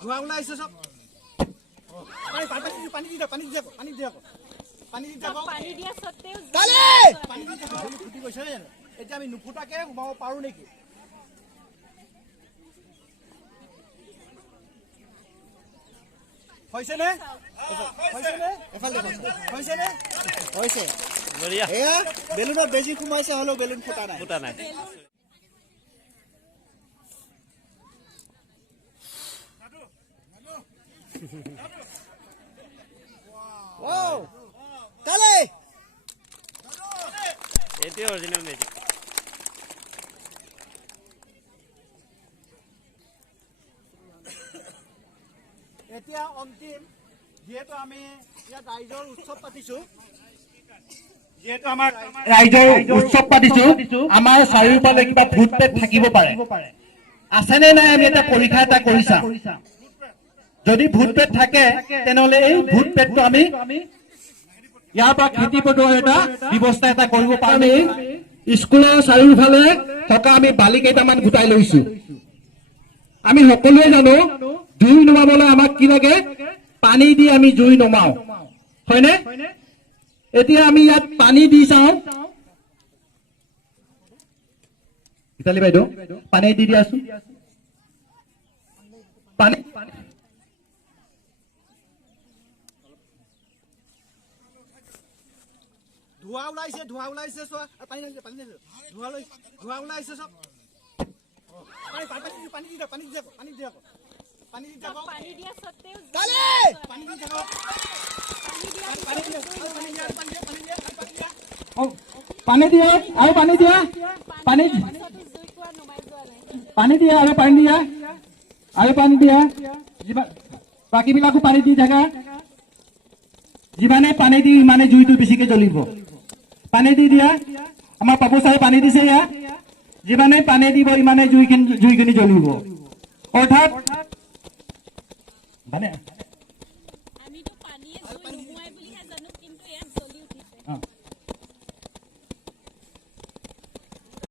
ধোৱা ওলাইছে চব পানী দি পানী দি ফুটি গৈছে এতিয়া আমি নুফুটাকে সোমাব পাৰো নেকি হৈছে নে এয়া বেলুনত বেজি সোমাইছে হলেও বেলুন ফুটা নাই Wow! Kale! Itu original magic. এতিয়া অন্তিম যেহেতু আমি ইয়াত ৰাইজৰ উৎসৱ পাতিছো আমাৰ চাৰিওফালে কিবা ভূত পেট থাকিব পাৰে আছেনে নাই আমি এটা পৰীক্ষা এটা কৰিছা যদি ভূত পেট থাকে তেনেহলে এই ভূত পেটটো আমি ইয়াৰ পৰা খেতি পটোৱাৰ এটা ব্যৱস্থা এটা কৰিব পাৰিম স্কুলৰ চাৰিওফালে থকা আমি বালি কেইটামান গোটাই লৈছো আমি সকলোৱে জানো জুই নুমাবলৈ আমাক কি লাগে পানী দি আমি জুই নুমাও হয়নে এতিয়া আমি ইয়াত পানী দি চাওঁ ইতালি বাইদেউ পানী দি দিয়াছো পানী ধোৱা ওলাইছে চোৱা পানী ধোৱা ওলাইছে চব পানী দি পানী দিয়া আৰু পানী দিয়া পানী দিয়া আৰু পানী দিয়া বাকীবিলাকো পানী দি থাকা যিমানে পানী দি ইমানে জুইটো বেছিকে জ্বলিব পানী দি দিয়া আমাৰ পাপু চাই পানী দিছে ইয়া যিমানে পানী দিব ইমানে জুইখিনি জ্বলিব অৰ্থাৎ মানে